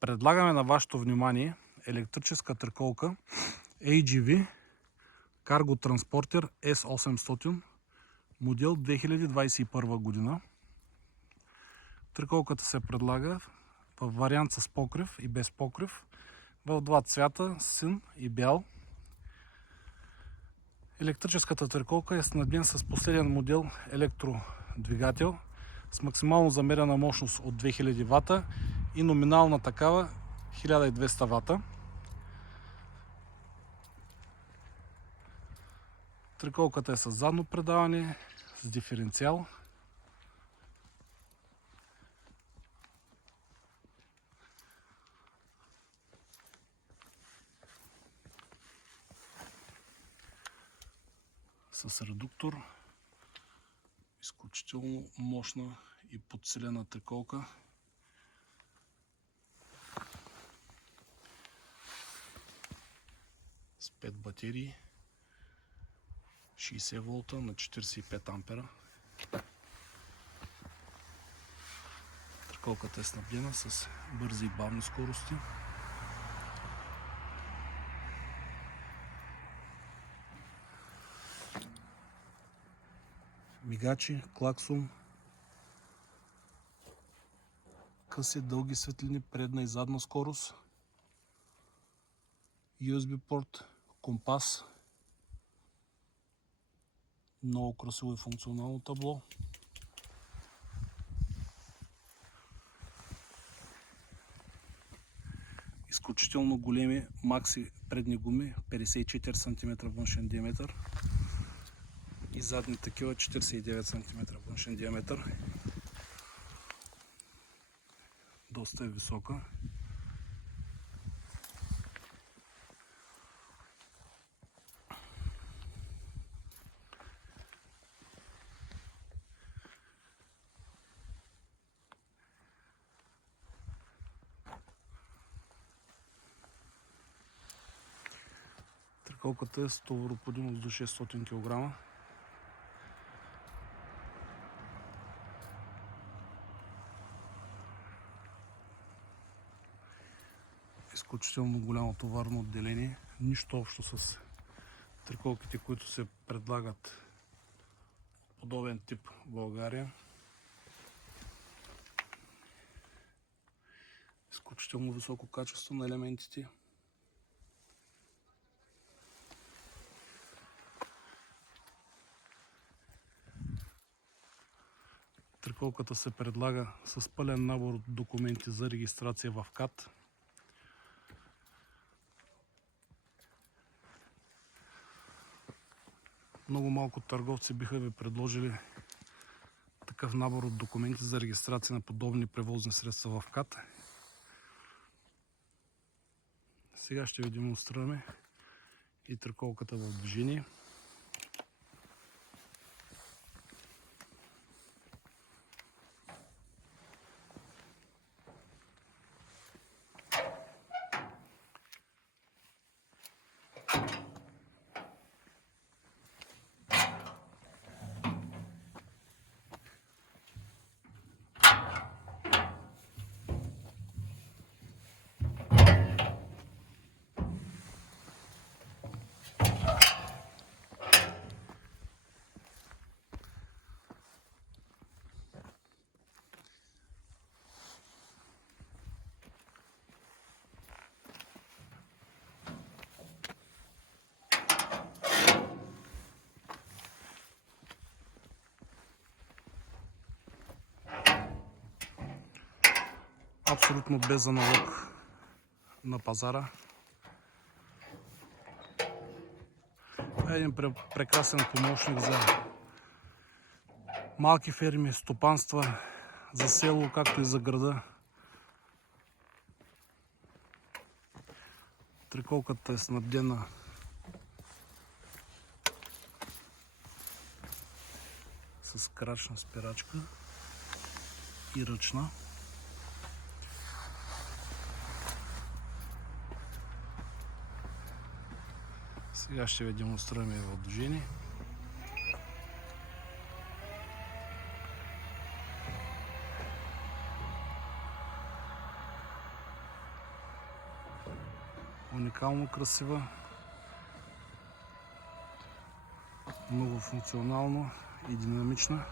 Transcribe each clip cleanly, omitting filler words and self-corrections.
Предлагаме на вашето внимание електрическа триколка AGV Cargo Transporter S800 модел 2021 година. Триколката се предлага в вариант с покрив и без покрив в два цвята, син и бял. Електрическата триколка е снабден с последен модел електродвигател с максимално замерена мощност от 2000 вата и номинална такава 1200 вата. Триколката е с задно предаване, с диференциал. С редуктор. Изключително мощна и подсилена триколка. С 5 батерии. 60 волта на 45 ампера. Триколката е снабдена с бързи и бавни скорости. Мигачи, клаксон, къси дълги светлини, предна и задна скорост, USB порт, компас, много красиво и функционално табло. Изключително големи макси предни гуми, 54 см външен диаметър и задни такива 49 см външен диаметър. Доста е висока. Триколката е с товароподимност до 600 кг. Изключително голямо товарно отделение. Нищо общо с триколките, които се предлагат подобен тип в България. Изключително високо качество на елементите. Триколката се предлага с пълен набор от документи за регистрация в КАТ. Много малко търговци биха ви предложили такъв набор от документи за регистрация на подобни превозни средства в КАТ. Сега ще ви демонстрираме и триколката в движение. Абсолютно без аналог на пазара. Това е един прекрасен помощник за малки ферми, стопанства, за село, както и за града. Триколката е снабдена с крачна спирачка и ръчна. Сега ще ви демонстрираме в движение. Уникално красива, много функционална и динамична.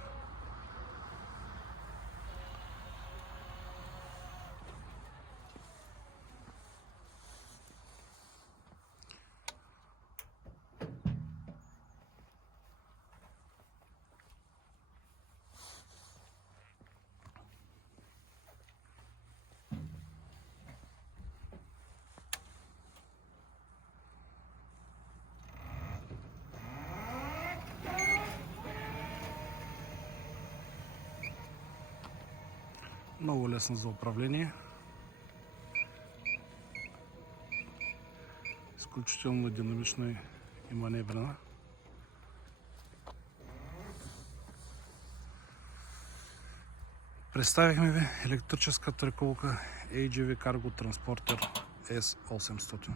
Много лесна за управление. Изключително динамична и маневрена. Представихме ви електрическа триколка AGV Cargo Transporter S800.